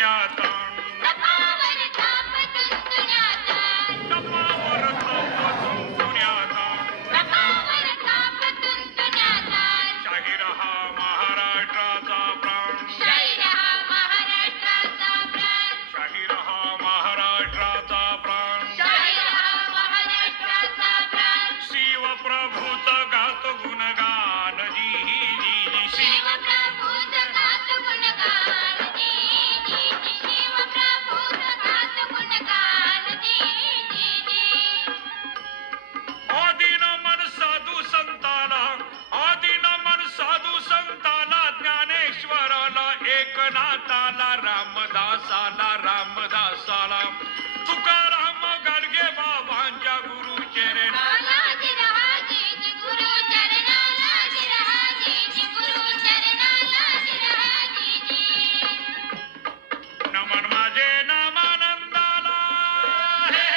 तुंतुण्यात तपावर थाप तुंतुण्यात तपावर थाप तुंतुण्यात तपावर थाप तुंतुण्यात शाहीर हा महाराष्ट्राचा प्राण शाहीर हा महाराष्ट्राचा प्राण शाहीर हा महाराष्ट्राचा प्राण शाहीर हा महाराष्ट्राचा प्राण शिवप्रभूचं गात गुणगान जी जी शिवप्रभूचं गात गुणगान जी जी जी शिवप्रभूचं गात गुणगान जी जी जी आदिन मन साधू संताला आदिन मन साधू संताला ज्ञानेश्वराला एकनाथाला रामदासाला रामदासाला तुकाराम गाडगे बाबांच्या गुरुचरण लाज रहा जी जी गुरु चरणाला लाज रहा जी जी गुरु चरणाला लाज रहा जी जी नमन माझे नामानंदाला हे,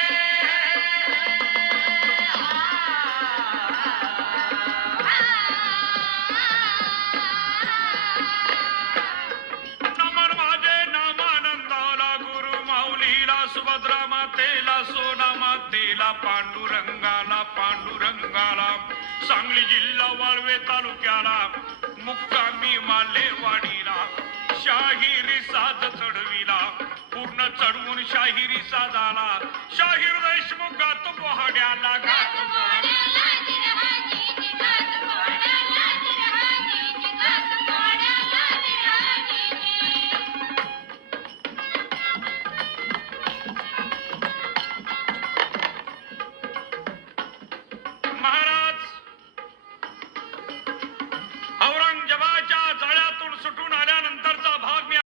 नमन माझे नामानंदाला गुरु माऊलीला सुभद्रा मातेला सोना मातेला पांडुरंगाला पांडुरंगाला सांगली जिल्हा वाळवे तालुक्याला मुक्कामी मालेवाडीला शाहिरी साध चढविला पूर्ण चढवून शाहिरी साधाला शाहीर देशमुख गात पोहाड्याला गात गात पोहण्याला